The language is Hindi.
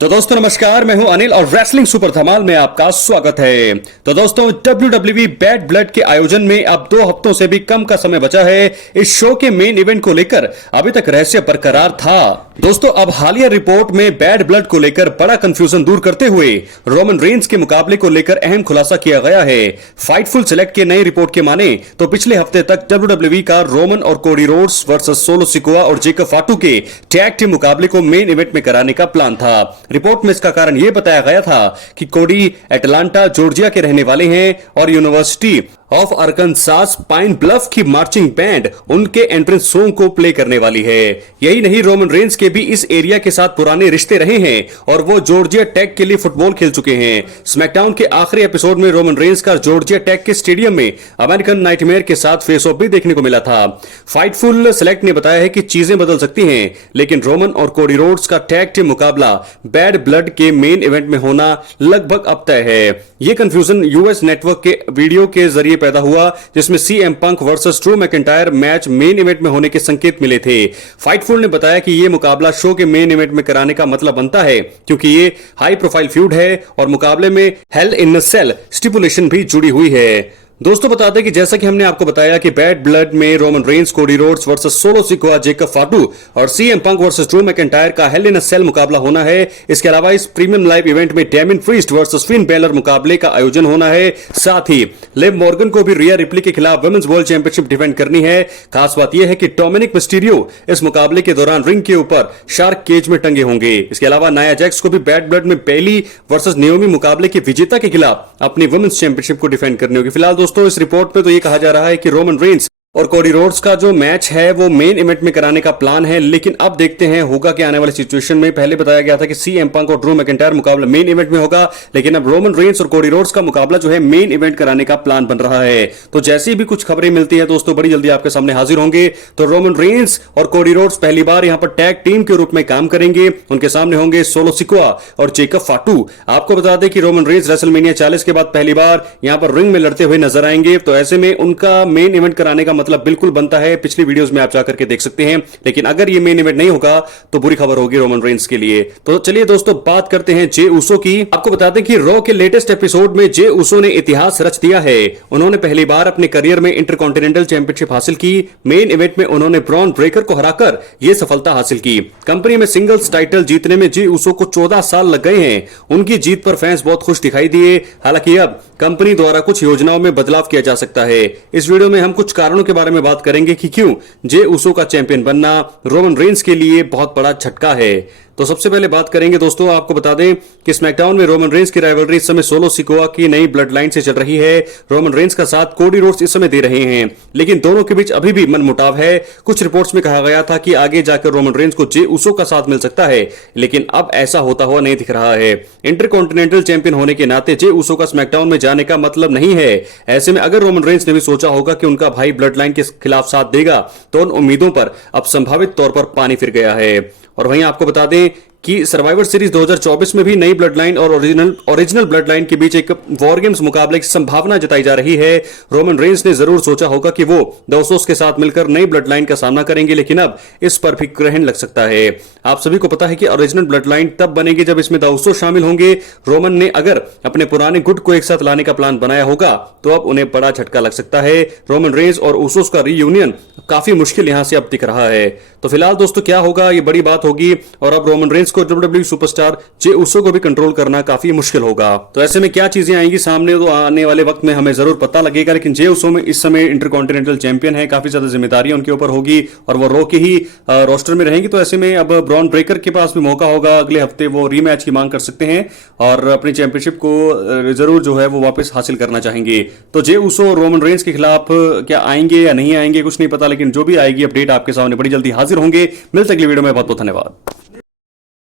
तो दोस्तों नमस्कार, मैं हूं अनिल और रेसलिंग सुपर धमाल में आपका स्वागत है। तो दोस्तों WWE बैड ब्लड के आयोजन में अब 2 हफ्तों से भी कम का समय बचा है। इस शो के मेन इवेंट को लेकर अभी तक रहस्य बरकरार था। दोस्तों अब हालिया रिपोर्ट में बैड ब्लड को लेकर बड़ा कंफ्यूजन दूर करते हुए रोमन रेंस के मुकाबले को लेकर अहम खुलासा किया गया है। फाइटफुल सेलेक्ट के नई रिपोर्ट के माने तो पिछले हफ्ते तक WWE का रोमन और कोडी रोड्स वर्सेस सोलो सिकोआ और जेकब फाटू के टैग टीम मुकाबले को मेन इवेंट में कराने का प्लान था। रिपोर्ट में इसका कारण यह बताया गया था कि कोडी एटलांटा जॉर्जिया के रहने वाले हैं और यूनिवर्सिटी ऑफ आर्कनसास पाइन ब्लफ की मार्चिंग बैंड उनके एंट्रेंस सॉन्ग को प्ले करने वाली है। यही नहीं, रोमन रेंस के भी इस एरिया के साथ पुराने रिश्ते रहे हैं और वो जॉर्जिया टेक के लिए फुटबॉल खेल चुके हैं। स्मैकडाउन के आखिरी एपिसोड में रोमन रेंस का जॉर्जिया टेक के स्टेडियम में अमेरिकन नाइटमेयर के साथ फेस ऑफ भी देखने को मिला था। फाइटफुल सेलेक्ट ने बताया है कि चीजें बदल सकती हैं, लेकिन रोमन और कोडी रोड्स का टैग टीम मुकाबला बैड ब्लड के मेन इवेंट में होना लगभग अब तय है। यह कंफ्यूजन यूएस नेटवर्क के वीडियो के जरिए पैदा हुआ, जिसमें CM Punk versus Drew McIntyre match main event में होने के संकेत मिले थे। फाइटफुल ने बताया कि यह मुकाबला शो के मेन इवेंट में कराने का मतलब बनता है, क्योंकि ये हाई प्रोफाइल फ्यूड है और मुकाबले में hello in a cell stipulation भी जुड़ी हुई है। दोस्तों बता दें कि जैसा कि हमने आपको बताया कि बैड ब्लड में Roman Reigns, Cody Rhodes versus Solo Sikoa, Jacob Fatu और CM Punk versus Drew McIntyre का हेल इन अ सेल मुकाबला होना है। इसके अलावा इस प्रीमियम लाइव इवेंट में डेमिन प्रीस्ट वर्सेस फिन बेलर मुकाबले का आयोजन होना है। साथ ही लिव मॉर्गन को भी रिया रिप्ली के खिलाफ वुमेन्स वर्ल्ड चैंपियनशिप डिफेंड करनी है। खास बात यह है कि डोमिनिक मिस्टीरियो इस मुकाबले के दौरान रिंग के ऊपर शार्क केज में टंगे होंगे। इसके अलावा नाया जैक्स को भी बैड ब्लड में बेली वर्सेस नेओमी मुकाबले के विजेता के खिलाफ अपनी वुमेन्स चैंपियनशिप को डिफेंड करनी होगी। फिलहाल दोस्तों इस रिपोर्ट में तो ये कहा जा रहा है कि रोमन रेंस और कोडी रोड्स का जो मैच है वो मेन इवेंट में कराने का प्लान है, लेकिन अब देखते हैं होगा क्या आने वाली सिचुएशन में। पहले बताया गया था कि सीएम पंक और ड्रू मैकिंटायर मुकाबला मेन इवेंट में होगा, लेकिन अब रोमन रेंस और कोडी रोड्स का मुकाबला जो है मेन इवेंट कराने का प्लान बन रहा है। तो जैसी भी कुछ खबरें मिलती है दोस्तों बड़ी जल्दी आपके सामने हाजिर होंगे। तो रोमन रेंस और कोडी रोड्स पहली बार यहां पर टैग टीम के रूप में काम करेंगे। उनके सामने होंगे सोलो सिकोआ और जेकब फाटू। आपको बता दें कि रोमन रेंस रेसलमेनिया 40 के बाद पहली बार यहां पर रिंग में लड़ते हुए नजर आएंगे। तो ऐसे में उनका मेन इवेंट कराने का मतलब बिल्कुल बनता है। पिछली वीडियोस में आप जाकर के देख सकते हैं, लेकिन अगर ये मेन इवेंट नहीं होगा तो बुरी खबर होगी रोमन रेंस के लिए। तो चलिए दोस्तों बात करते हैं जे उसो की। आपको बता दें कि रॉ के लेटेस्ट एपिसोड में जे उसो ने इतिहास रच दिया है। उन्होंने पहली बार अपने करियर में इंटरकॉन्टिनेंटल चैंपियनशिप हासिल की। मेन इवेंट में उन्होंने ब्रॉन ब्रेकर को हराकर यह सफलता हासिल की। कंपनी में सिंगल्स टाइटल जीतने में जे उसो को 14 साल लग गए हैं। उनकी जीत पर फैंस बहुत खुश दिखाई दिए। हालांकि अब कंपनी द्वारा कुछ योजनाओं में बदलाव किया जा सकता है। इस वीडियो में हम कुछ कारणों के बारे में बात करेंगे कि क्यों जे उसो का चैंपियन बनना रोमन रेंस के लिए बहुत बड़ा झटका है। तो सबसे पहले बात करेंगे दोस्तों, आपको बता दें कि स्मैकडाउन में रोमन रेंस की राइवलरी इस समय सोलो सिकोआ की नई ब्लड लाइन से चल रही है। रोमन रेंस का साथ कोडी रोड्स इस समय दे रहे हैं, लेकिन दोनों के बीच अभी भी मनमुटाव है। कुछ रिपोर्ट्स में कहा गया था कि आगे जाकर रोमन रेंस को जे उसो का साथ मिल सकता है, लेकिन अब ऐसा होता हुआ नहीं दिख रहा है। इंटरकॉन्टिनेंटल चैंपियन होने के नाते जे उसो का स्मैकडाउन में जाने का मतलब नहीं है। ऐसे में अगर रोमन रेंस ने भी सोचा होगा कि उनका भाई ब्लड लाइन के खिलाफ साथ देगा, तो उन उम्मीदों पर अब संभावित तौर पर पानी फिर गया है। और वहीं आपको बता दें कि सर्वाइवर सीरीज 2024 में भी नई ब्लड लाइन और ओरिजिनल ब्लड लाइन के बीच एक वॉर गेम्स मुकाबले की संभावना जताई जा रही है। रोमन रेंस ने जरूर सोचा होगा कि वो द उसोस के साथ मिलकर नई ब्लड लाइन का सामना करेंगे, लेकिन अब इस पर भी ग्रहण लग सकता है। आप सभी को पता है कि ओरिजिनल ब्लड लाइन तब बनेगी जब इसमें द उसोस शामिल होंगे। रोमन ने अगर अपने पुराने गुट को एक साथ लाने का प्लान बनाया होगा तो अब उन्हें बड़ा झटका लग सकता है। रोमन रेंस और उसोस का रीयूनियन काफी मुश्किल यहां से अब दिख रहा है। तो फिलहाल दोस्तों क्या होगा, ये बड़ी बात होगी और अब रोमन रेंस को WWE सुपरस्टार जे उसो को भी कंट्रोल करना काफी मुश्किल होगा। तो ऐसे में क्या चीजें आएंगी सामने, तो आने वाले वक्त में हमें जरूर पता लगेगा। लेकिन जे उसो में इस समय इंटरकॉन्टिनेंटल चैंपियन है, काफी ज्यादा जिम्मेदारियां उनके ऊपर होगी और वो रॉ के ही रोस्टर में रहेंगी। तो ऐसे में अब ब्रॉन ब्रेकर के पास भी मौका होगा, अगले हफ्ते वो रीमैच की मांग कर सकते हैं और अपनी चैंपियनशिप को जरूर जो है वो वापस हासिल करना चाहेंगे। तो जे उसो रोमन रेंस के खिलाफ क्या आएंगे या नहीं आएंगे कुछ नहीं पता, लेकिन जो भी आएगी अपडेट आपके सामने बड़ी जल्दी हाजिर होंगे। मिलते अगली वीडियो में, बहुत बहुत धन्यवाद।